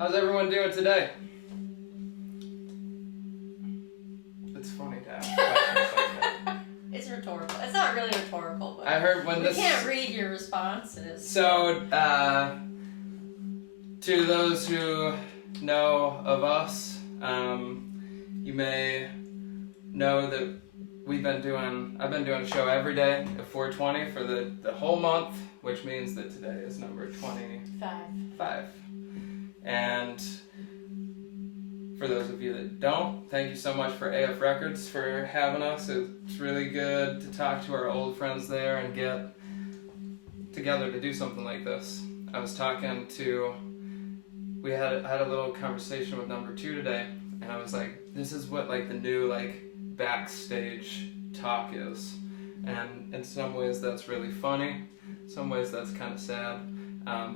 How's everyone doing today? It's funny to ask questions like that. It's rhetorical. It's not really rhetorical, but I heard when we can't read your responses. So, to those who know of us, you may know that I've been doing a show every day at 4:20 for the whole month, which means that today is number 25. And for those of you that don't, thank you so much for AF Records for having us. It's really good to talk to our old friends there and get together to do something like this. I was talking to, I had a little conversation with number 2 today, and I was like, this is what like the new like backstage talk is. And in some ways that's really funny, some ways that's kind of sad.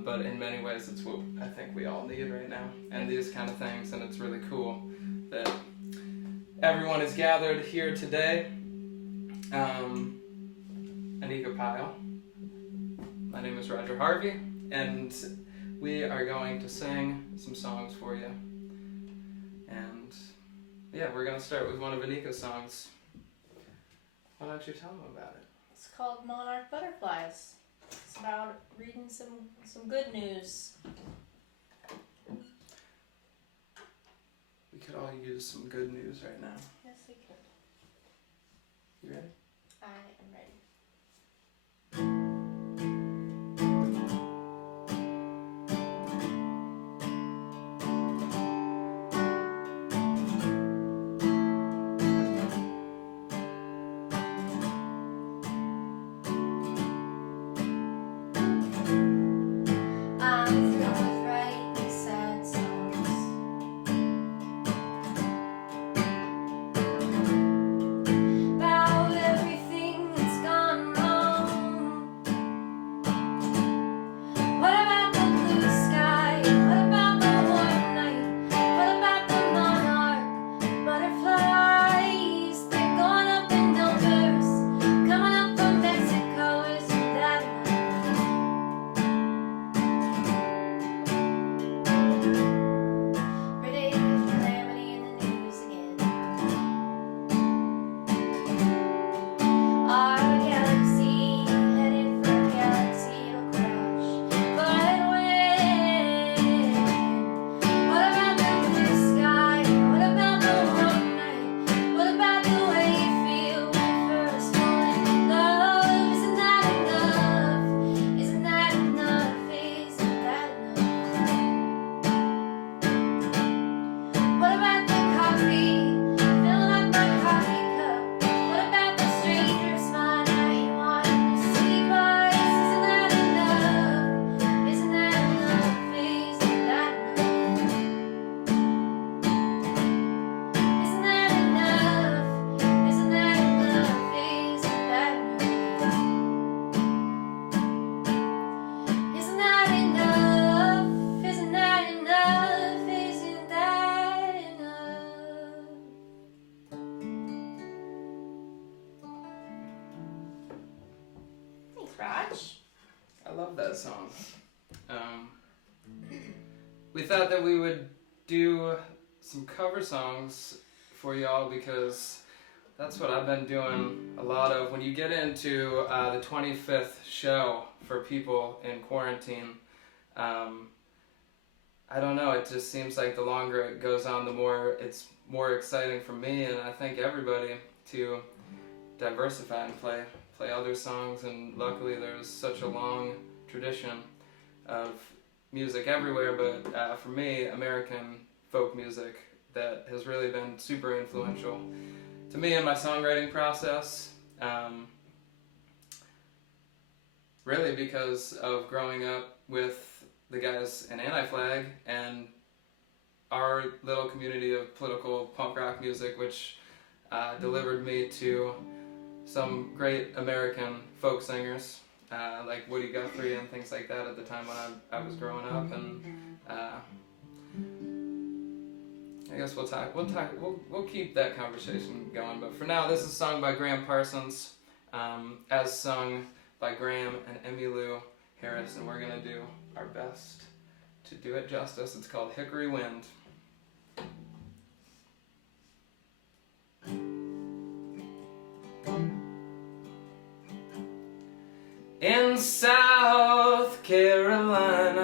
But in many ways it's what I think we all need right now, and these kind of things, and it's really cool that everyone is gathered here today. Anika Pyle. My name is Harvey, and we are going to sing some songs for you. And yeah, we're going to start with one of Anika's songs. Why don't you tell them about it? It's called Monarch Butterflies. It's about reading some good news. We could all use some good news right now. Yes, we could. You ready? I am ready. I love that song. We thought that we would do some cover songs for y'all because that's what I've been doing a lot of. When you get into the 25th show for people in quarantine, I don't know, it just seems like the longer it goes on, the more it's more exciting for me, and I think everybody, to diversify and play other songs. And luckily there's such a long tradition of music everywhere, but for me, American folk music that has really been super influential to me in my songwriting process, really because of growing up with the guys in Anti-Flag and our little community of political punk rock music, which delivered me to some great American folk singers like Woody Guthrie and things like that at the time when I was growing up. And I guess we'll keep that conversation going. But for now, this is sung by Graham Parsons, as sung by Graham and Emmylou Harris, and we're gonna do our best to do it justice, it's called Hickory Wind. In South Carolina,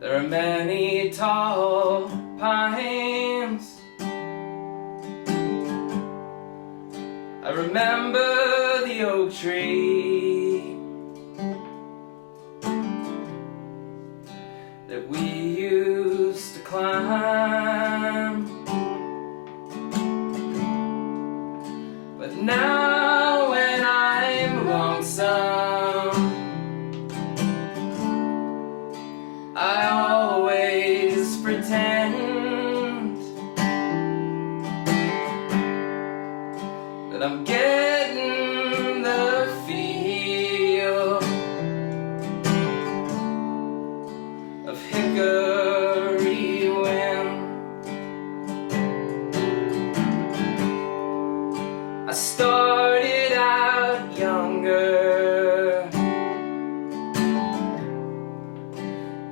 there are many tall pines. I remember the oak tree that we used to climb. But now when I'm lonesome, I always pretend that I'm getting the feel of hickory wind. I started out younger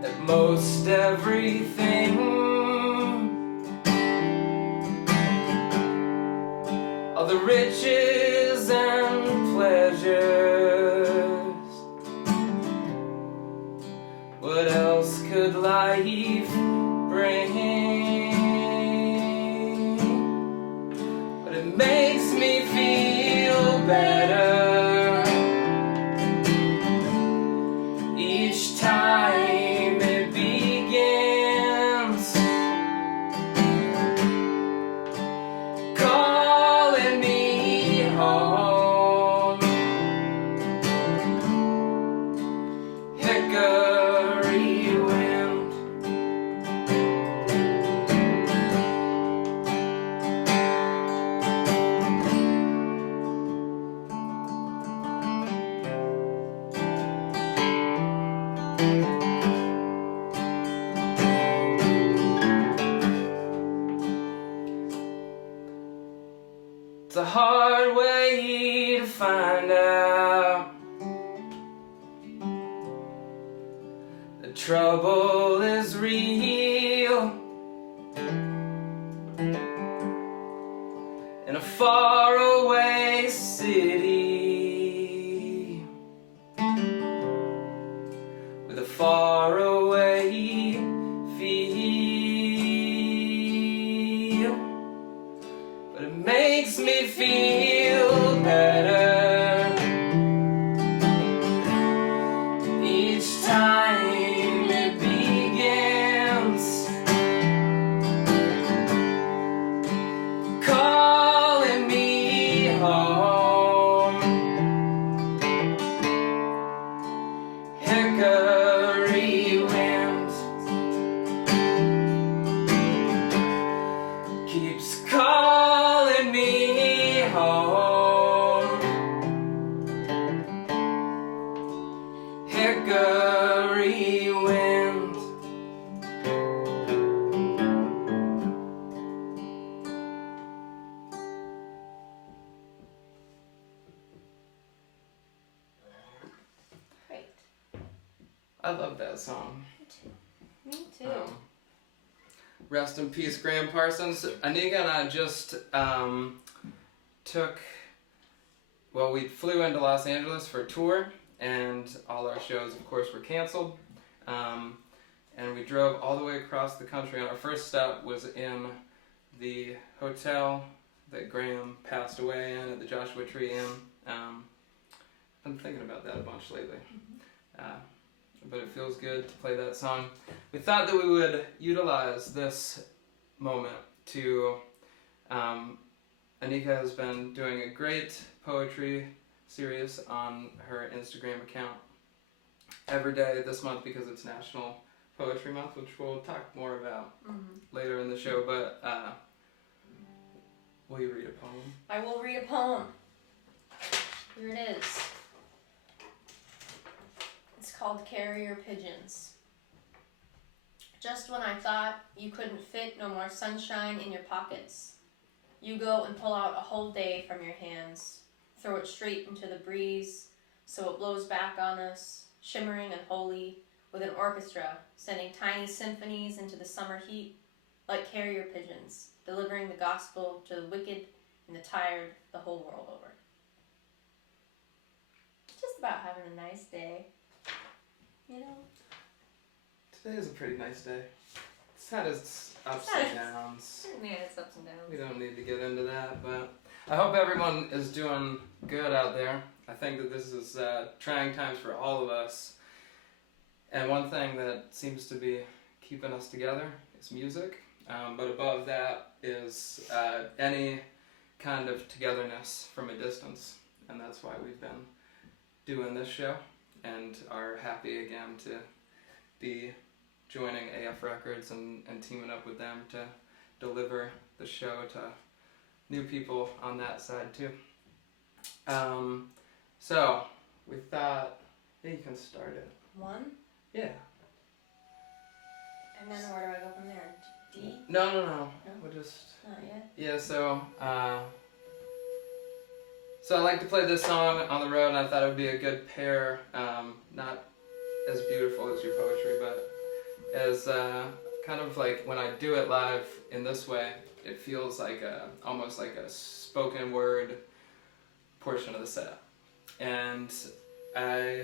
at most everything. All the riches and pleasures. What else could life bring? But it makes me feel better each time it begins, calling me home. Hickory wind. It's a hard way to find out the trouble is real in a faraway city with a faraway feel. But it makes me feel better each time it begins, calling me home. Hickory wind keeps calling me home. Hickory wind. Great. I love that song. Me too. Rest in peace, Graham Parsons. Anika and I just we flew into Los Angeles for a tour, and all our shows, of course, were canceled. And we drove all the way across the country, and our first stop was in the hotel that Graham passed away in at the Joshua Tree Inn. I've been thinking about that a bunch lately. But it feels good to play that song. We thought that we would utilize this moment to, Anika has been doing a great poetry series on her Instagram account every day this month because it's National Poetry Month, which we'll talk more about later in the show, but will you read a poem? I will read a poem. Here it is. It's called Carrier Pigeons. Just when I thought you couldn't fit no more sunshine in your pockets, you go and pull out a whole day from your hands, throw it straight into the breeze, so it blows back on us, shimmering and holy, with an orchestra, sending tiny symphonies into the summer heat, like carrier pigeons, delivering the gospel to the wicked and the tired the whole world over. Just about having a nice day, you know? Today is a pretty nice day. It's had its ups and downs. Yeah, it's ups and downs. We don't need to get into that, but I hope everyone is doing good out there. I think that this is trying times for all of us. And one thing that seems to be keeping us together is music. But above that is any kind of togetherness from a distance. And that's why we've been doing this show and are happy again to be joining AF Records and teaming up with them to deliver the show to new people on that side too. So we thought, yeah, you can start it. One? Yeah. And then where do I go from there? D? No. We'll just... Not yet. Yeah, so I like to play this song on the road, and I thought it would be a good pair, not as beautiful as your poetry, but as kind of like when I do it live in this way, it feels like almost like a spoken word portion of the set. And I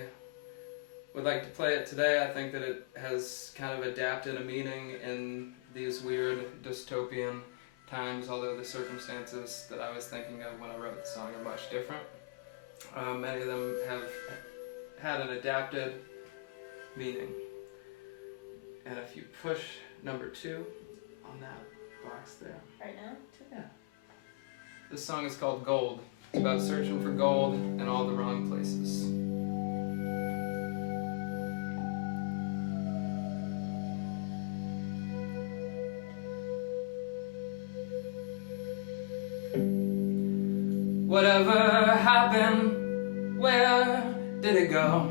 would like to play it today. I think that it has kind of adapted a meaning in these weird dystopian times, although the circumstances that I was thinking of when I wrote the song are much different. Many of them have had an adapted meaning. And if you push number 2 on that box there. Right now? Yeah. This song is called Gold. It's about searching for gold in all the wrong places. Whatever happened, where did it go?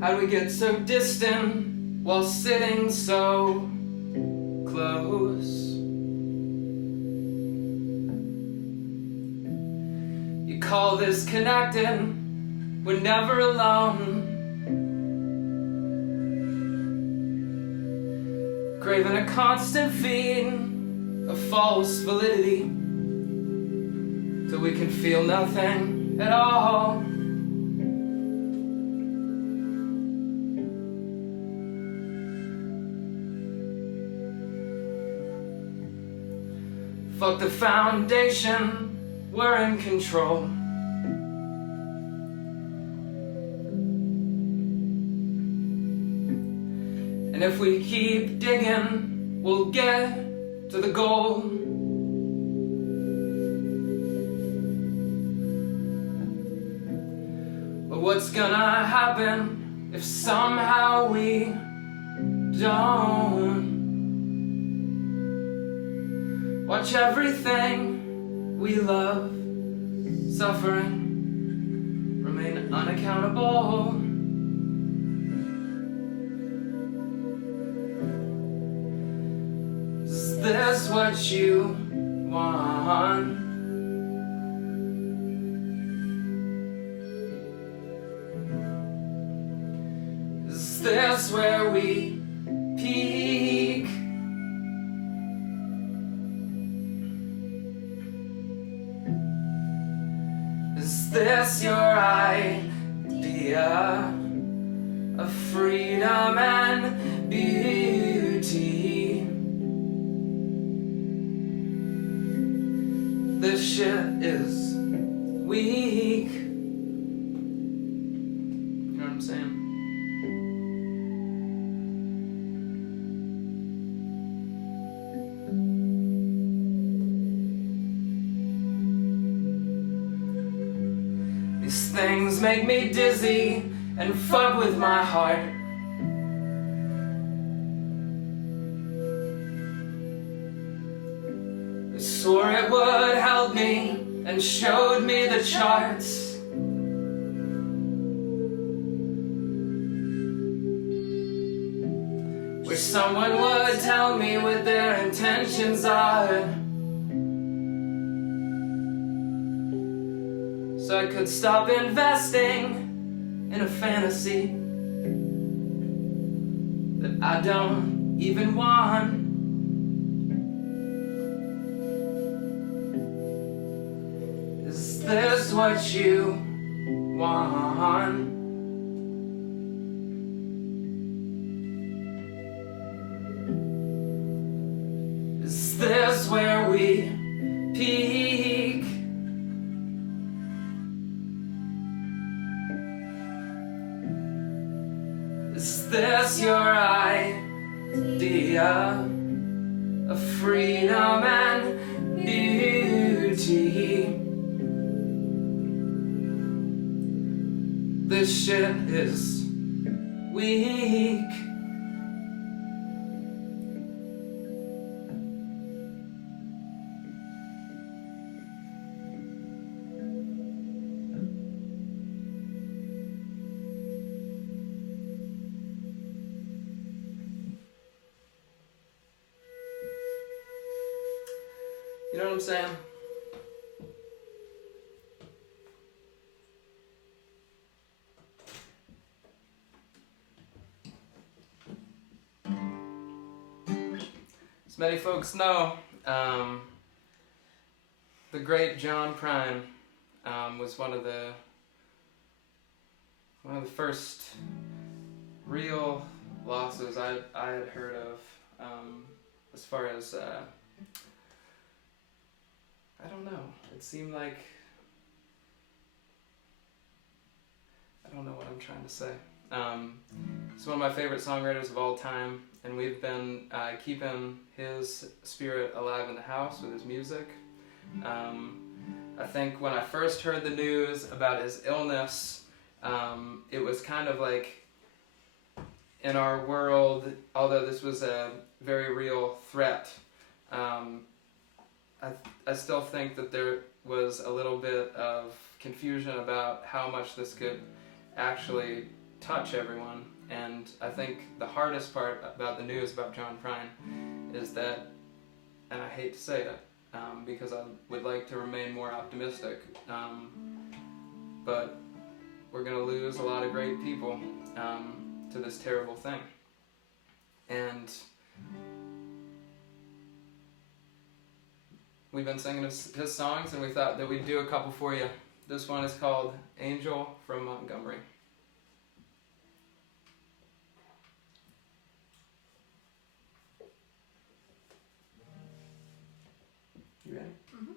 How'd we get so distant while sitting so close? You call this connected, we're never alone. Craving a constant feed of false validity till we can feel nothing at all. Fuck the foundation, we're in control. And if we keep digging, we'll get to the goal. But what's gonna happen if somehow we don't? Watch everything we love suffering, remain unaccountable. Is this what you want? Is this where we peak? Is this your idea of freedom and beauty? This shit is weak. You know what I'm saying? These things make me dizzy and fuck with my heart. I swore it would help me and showed me the charts. Where someone would tell me what their intentions are. so I could stop investing in a fantasy that I don't even want. Is this what you want? Is this where we peak? Is this your idea of freedom and beauty? This shit is weak. You know what I'm saying? As many folks know, the great John Prine was one of the first real losses I had heard of, as far as I don't know. It seemed like, I don't know what I'm trying to say. He's one of my favorite songwriters of all time, and we've been keeping his spirit alive in the house with his music. I think when I first heard the news about his illness, it was kind of like, in our world, although this was a very real threat, I still think that there was a little bit of confusion about how much this could actually touch everyone. And I think the hardest part about the news about John Prine is that, and I hate to say it, because I would like to remain more optimistic, but we're going to lose a lot of great people to this terrible thing. And we've been singing his songs, and we thought that we'd do a couple for you. This one is called Angel from Montgomery. You ready? Mm-hmm.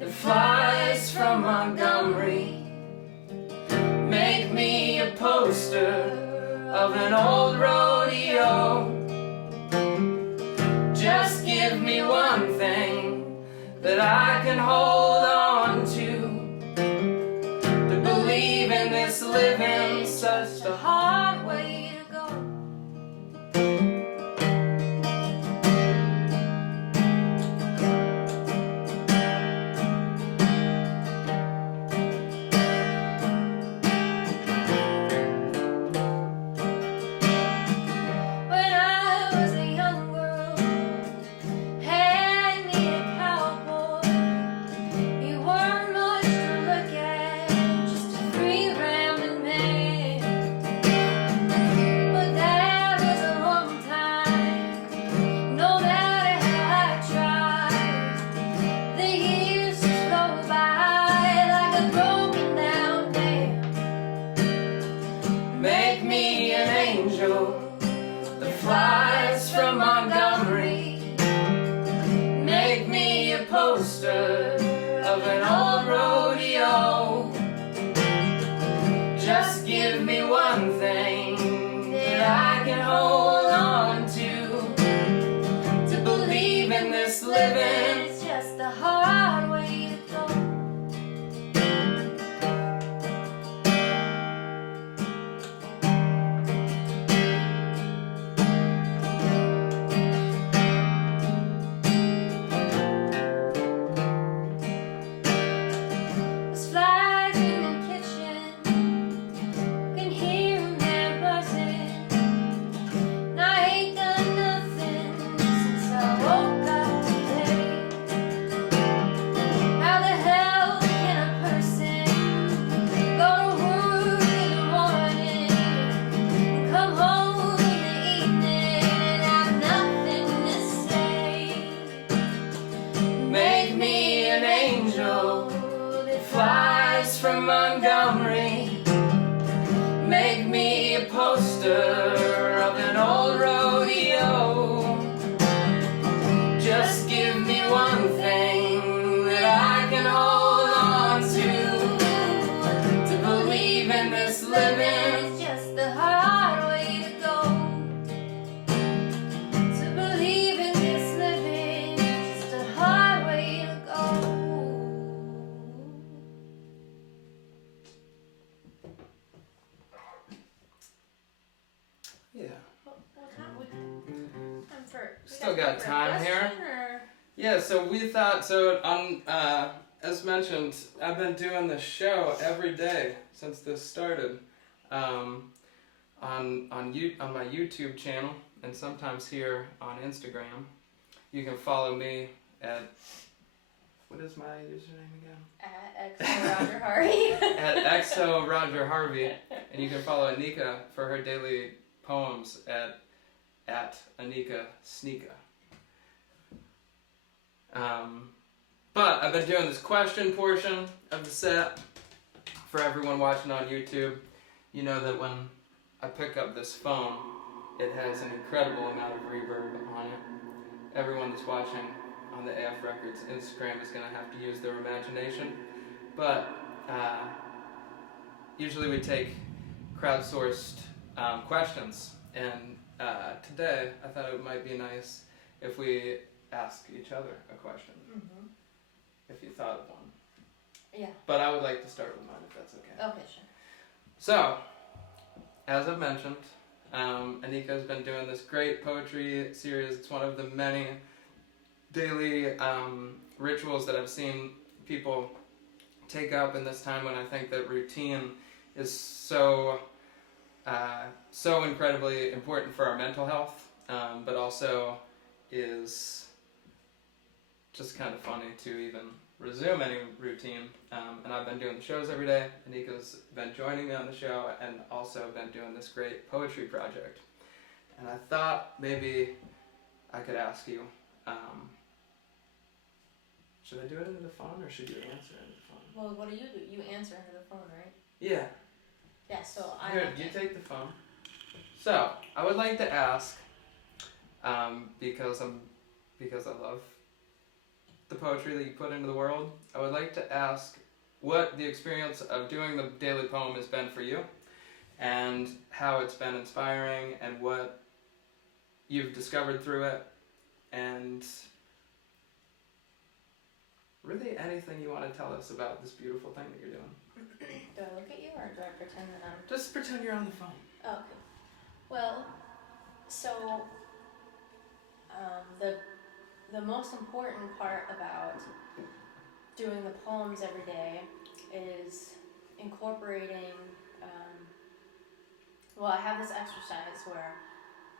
That flies from Montgomery. Make me a poster of an old rodeo. Just give me one thing that I can hold on to believe in this living, such a hard way to go. That flies from Montgomery. Make me a poster of an old rodeo. Montgomery. Make me a poster of an old rodeo. Just give me one thing that I can hold on to believe in this living. It's just the hard way to go. To believe in this living, it's just a hard way to go. Yeah. Time for. Still got time here. Yeah, so we thought, as mentioned, I've been doing this show every day since this started, on my YouTube channel, and sometimes here on Instagram. You can follow me at, what is my username again? At XO Roger Harvey. At XO Roger Harvey, and you can follow Anika for her daily poems at Anika Sneaka. But I've been doing this question portion of the set for everyone watching on YouTube. You know that when I pick up this phone, it has an incredible amount of reverb on it. Everyone that's watching on the AF Records Instagram is going to have to use their imagination. But usually we take crowdsourced questions, and today I thought it might be nice if we ask each other a question. Mm-hmm. If you thought of one. Yeah. But I would like to start with mine, if that's okay. Okay, sure. So, as I've mentioned, Anika's been doing this great poetry series. It's one of the many daily rituals that I've seen people take up in this time when I think that routine is so incredibly important for our mental health, but also is just kind of funny to even resume any routine. And I've been doing the shows every day. Anika's been joining me on the show and also been doing this great poetry project. And I thought maybe I could ask you, should I do it into the phone or should you answer into the phone? Well, what do? You answer into the phone, right? Yeah. Yeah, so I... Here, you take the phone. So, I would like to ask, because I love the poetry that you put into the world, I would like to ask what the experience of doing the daily poem has been for you, and how it's been inspiring, and what you've discovered through it, and really anything you want to tell us about this beautiful thing that you're doing. Do I look at you or do I pretend that I'm... Just pretend you're on the phone. Oh, okay. Well, so the most important part about doing the poems every day is incorporating, I have this exercise where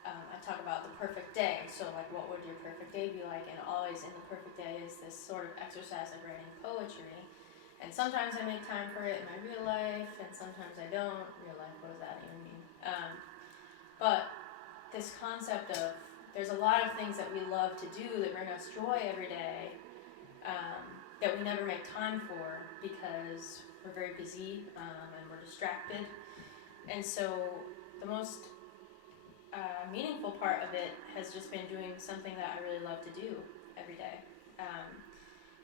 I talk about the perfect day. So like, what would your perfect day be like? And always in the perfect day is this sort of exercise of writing poetry. And sometimes I make time for it in my real life, and sometimes I don't. Real life, what does that even mean? But this concept of, there's a lot of things that we love to do that bring us joy every day, that we never make time for because we're very busy and we're distracted. And so the most meaningful part of it has just been doing something that I really love to do every day.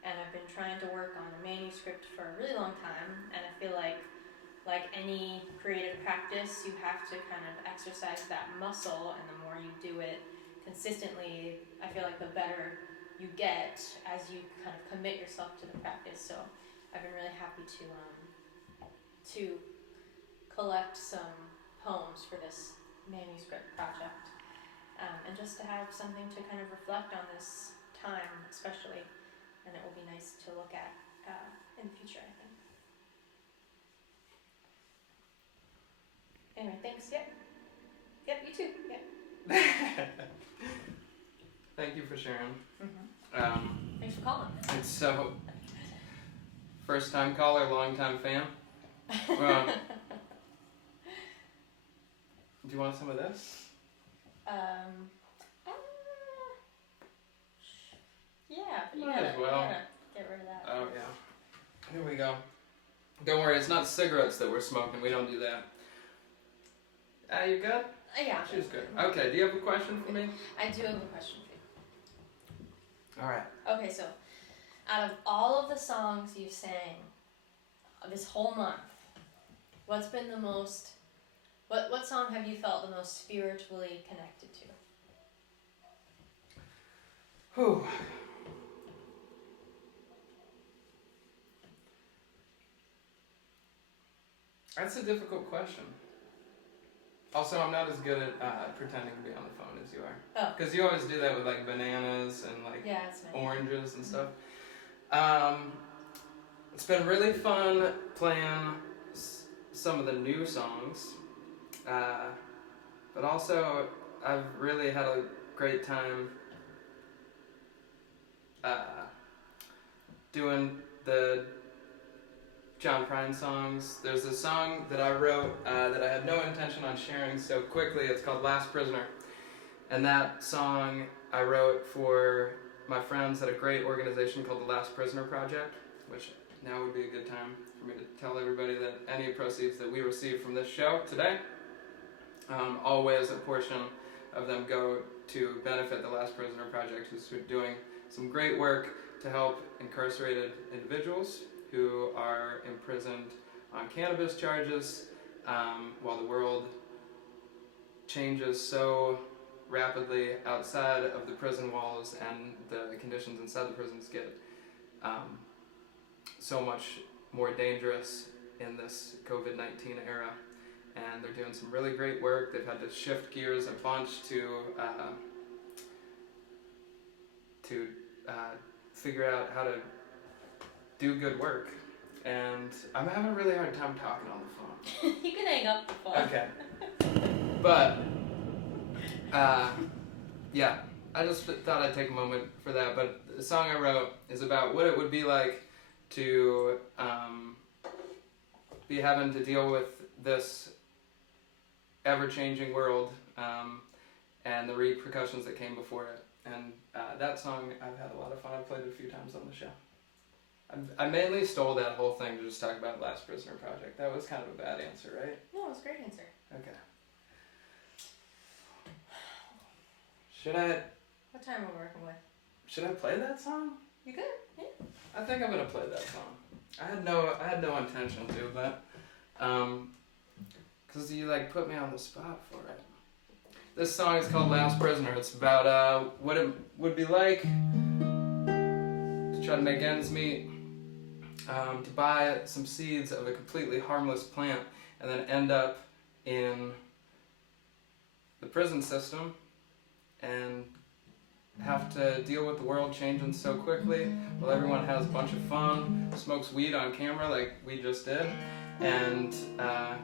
And I've been trying to work on a manuscript for a really long time, and I feel like any creative practice, you have to kind of exercise that muscle, and the more you do it consistently, I feel like the better you get as you kind of commit yourself to the practice. So I've been really happy to collect some poems for this manuscript project, and just to have something to kind of reflect on this time especially, and it will be nice to look at in the future, I think. Anyway, thanks. Yep, you too. Yep. Thank you for sharing. Mm-hmm. Thanks for calling. It's so, first time caller, long time fan. Do you want some of this? Yeah, but you Might gotta, as well. you gotta get rid of that. Oh yeah. Here we go. Don't worry, it's not cigarettes that we're smoking. We don't do that. You good? Yeah. She's good. Okay, do you have a question for me? I do have a question for you. All right. Okay, so out of all of the songs you've sang this whole month, what's been the most, what song have you felt the most spiritually connected to? Whew. That's a difficult question. Also, I'm not as good at pretending to be on the phone as you are. Oh. Because you always do that with like bananas and like It's nice. oranges and stuff. It's been really fun playing some of the new songs. But also, I've really had a great time doing the John Prine songs. There's a song that I wrote that I had no intention on sharing so quickly. It's called Last Prisoner. And that song I wrote for my friends at a great organization called the Last Prisoner Project, which now would be a good time for me to tell everybody that any proceeds that we receive from this show today, always a portion of them go to benefit the Last Prisoner Project, who's doing some great work to help incarcerated individuals who are imprisoned on cannabis charges while the world changes so rapidly outside of the prison walls and the conditions inside the prisons get so much more dangerous in this COVID-19 era. And they're doing some really great work. They've had to shift gears a bunch to figure out how to do good work. And I'm having a really hard time talking on the phone. You can hang up the phone. Okay. But, yeah, I just thought I'd take a moment for that. But the song I wrote is about what it would be like to be having to deal with this ever-changing world and the repercussions that came before it. And that song, I've had a lot of fun. I've played it a few times on the show. I mainly stole that whole thing to just talk about Last Prisoner Project. That was kind of a bad answer, right? No, it was a great answer. Okay. Should I What time are we working with? play that song? You good? Yeah. I think I'm gonna play that song. I had no intention to, but cause you like put me on the spot for it. This song is called Last Prisoner. It's about what it would be like to try to make ends meet, to buy some seeds of a completely harmless plant and then end up in the prison system and have to deal with the world changing so quickly while everyone has a bunch of fun, smokes weed on camera like we just did, and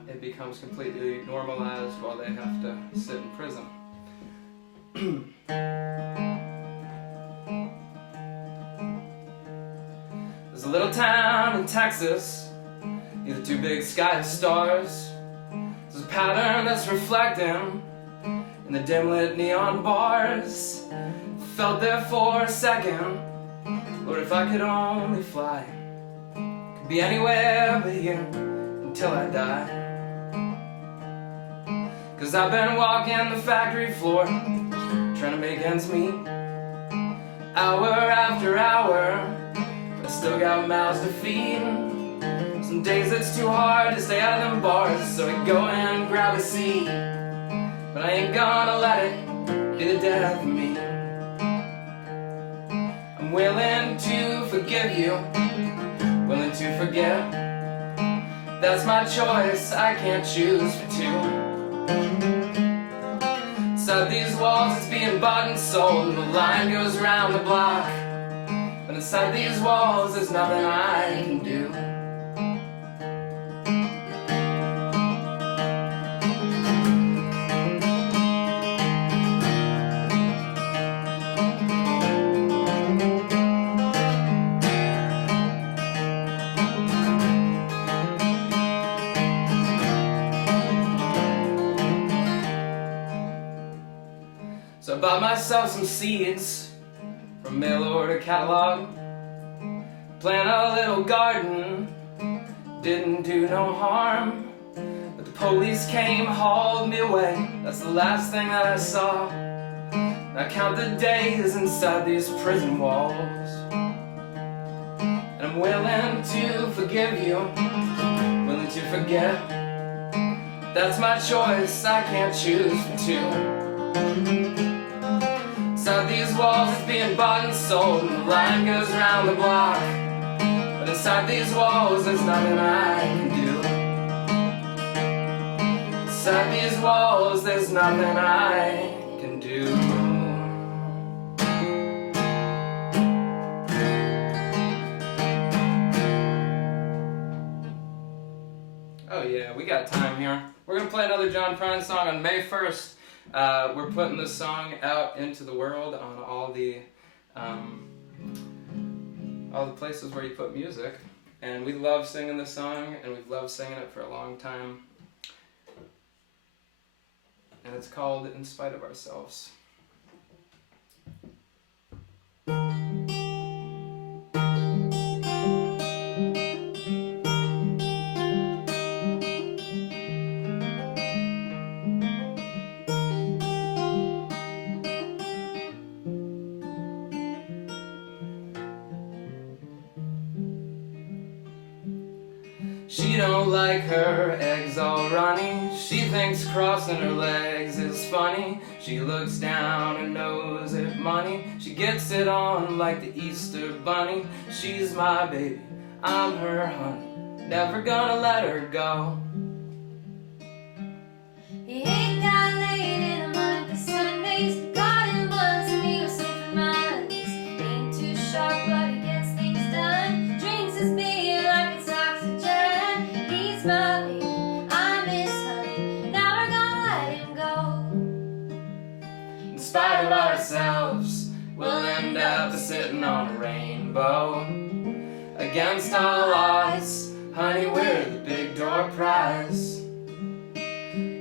it becomes completely normalized while they have to sit in prison. There's a little town in Texas, near the two big sky of stars. There's a pattern that's reflecting in the dim-lit neon bars. Felt there for a second, Lord, if I could only fly, could be anywhere but here until I die. Cause I've been walking the factory floor, trying to make ends meet, hour after hour, but I still got mouths to feed. Some days it's too hard to stay out of them bars, so I go and grab a seat, but I ain't gonna let it be the death of me. I'm willing to forgive you, willing to forget. That's my choice, I can't choose for two. Inside these walls it's being bought and sold, and the line goes around the block. But inside these walls there's nothing I can do. So I bought myself some seeds from mail order catalog, plant a little garden, didn't do no harm, but the police came, hauled me away. That's the last thing that I saw. I count the days inside these prison walls, and I'm willing to forgive you, willing to forget. That's my choice, I can't choose for two. Inside these walls it's being bought and sold, and the line goes round the block. But inside these walls there's nothing I can do. Inside these walls there's nothing I can do. Oh yeah, we got time here. We're gonna play another John Prine song on May 1st. We're putting this song out into the world on all the places where you put music, and we love singing this song, and we've loved singing it for a long time. And it's called In Spite of Ourselves. She don't like her eggs all runny. She thinks crossing her legs is funny. She looks down her nose at money. She gets it on like the Easter bunny. She's my baby, I'm her honey. Never gonna let her go. He ain't got laid in a month of Sundays. Got him once and he was slipping my undies. Ain't too sharp but he gets things done. Drinks his beer like it's oxygen. He's my baby, I'm his honey. Never gonna let him go. In spite of ourselves, we'll end up sitting on a rainbow. Against all odds, honey, we're the big door prize.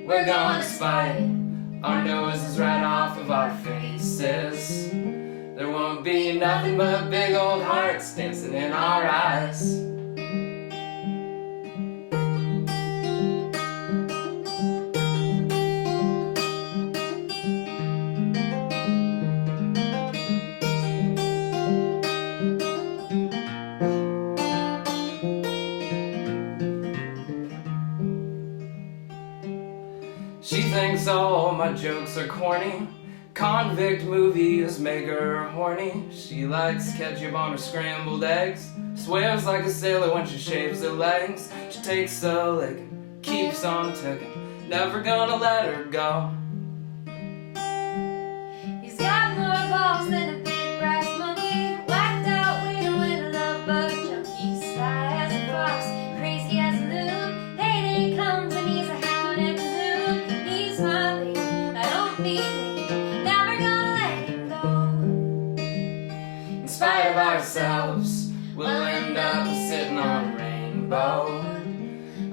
We're gonna spite our noses right off of our faces. There won't be nothing but big old hearts dancing in our eyes. She thinks all my jokes are corny. Convict movies make her horny. She likes ketchup on her scrambled eggs. Swears like a sailor when she shaves her legs. She takes a lick, keeps on ticking. Never gonna let her go. He's got more balls than a big brass monkey. Whacked out winner with a love bug junkie. Sly as a fox, crazy as a loon. Payday comes and he's a hound at the noon. He's my baby, I don't mean it. Never gonna let him go. In spite of ourselves, we'll end up sitting on a rainbow.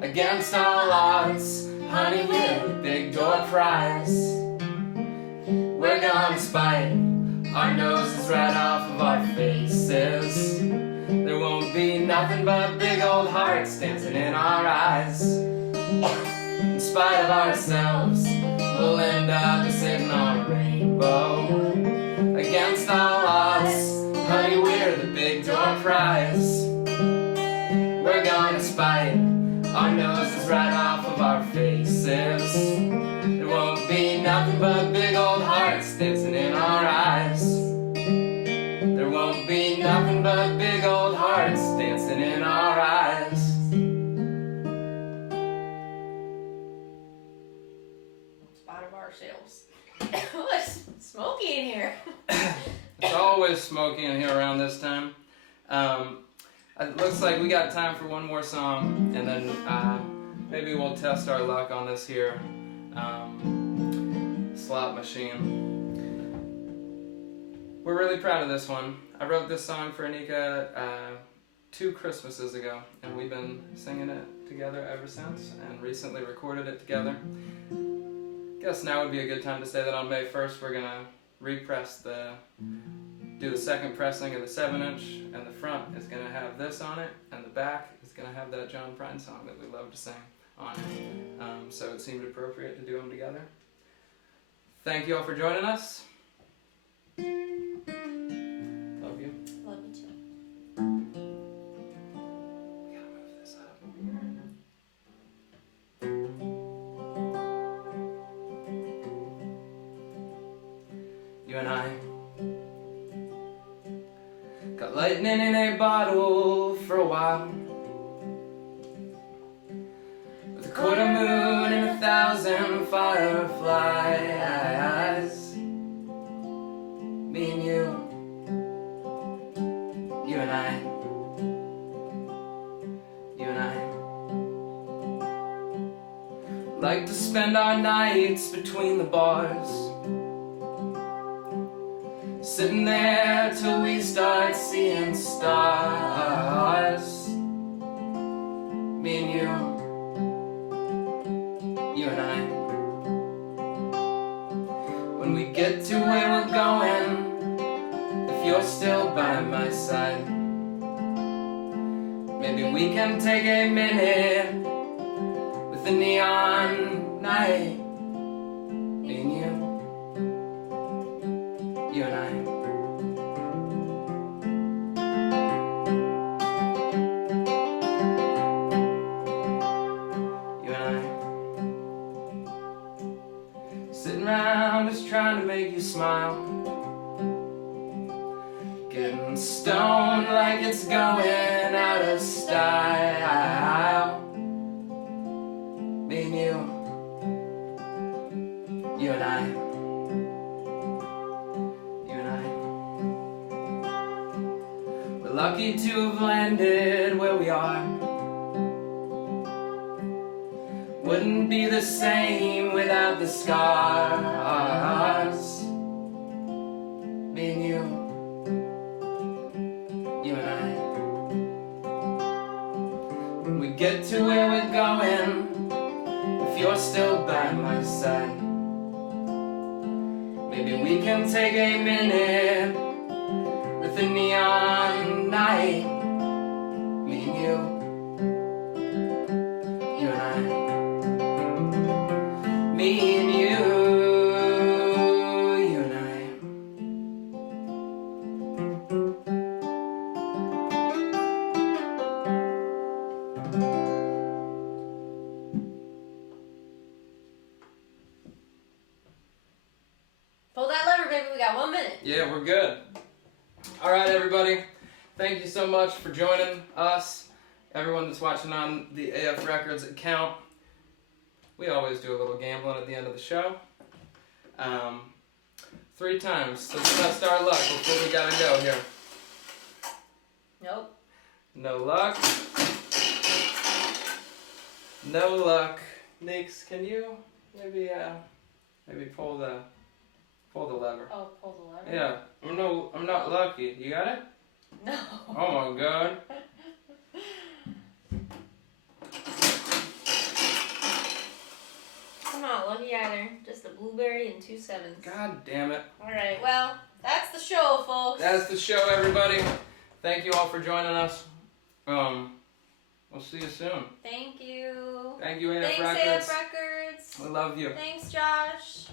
Against all odds, honey, we're the big door prize. We're gonna spite our noses right off of our faces. There won't be nothing but big old hearts dancing in our eyes. In spite of ourselves, we'll end up sitting on a rainbow. Against all odds, honey, we're the big door prize. We're gonna spite our noses right off of our faces. There won't be nothing but big old hearts dancing in our eyes. There won't be nothing but big old hearts dancing in our eyes. In spite of ourselves. It's smoky in here. It's always smoky in here around this time. It looks like we got time for one more song, and then maybe we'll test our luck on this here slot machine. We're really proud of this one. I wrote this song for Anika 2 Christmases ago, and we've been singing it together ever since, and recently recorded it together. Guess now would be a good time to say that on May 1st we're gonna do the second pressing of the 7-inch, and the front is gonna have this on it, and the back is gonna have that John Prine song that we love to sing on it. So it seemed appropriate to do them together. Thank you all for joining us. Love you. Love you too. We gotta move this up. You and I got lightning in a bottle for a while, with a quarter moon and 1,000 fireflies. Me and you and I, like to spend our nights between the bars, sitting there till we start seeing stars. Me and you and I. When we get to where we're going, if you're still by my side, maybe we can take a minute with the neon night. Me and you and I. Sitting around just trying to make you smile, getting stoned like it's going out of style. Me and you and I, we're lucky to have landed where we are. Wouldn't be the same without the scars. Me and you and I. When we get to where we're going, if you're still by my side, maybe we can take a minute with the neon night. Me and you and I. Me and you and I. Pull that lever, baby. We got 1 minute. Yeah, we're good. All right, everybody. Thank you so much for joining us. Everyone that's watching on the AF Records account. We always do a little gambling at the end of the show. 3 times. Let's test our luck before we gotta go here. Nope. No luck. No luck. Nix, can you maybe pull the lever? Oh, pull the lever? Yeah. I'm not lucky. You got it? No. Oh my god. I'm not lucky either. Just a blueberry and 2 sevens. God damn it. Alright, well, that's the show, folks. That's the show, everybody. Thank you all for joining us. We'll see you soon. Thank you. Thank you, AF Thanks, Records. AF Records. We love you. Thanks, Josh.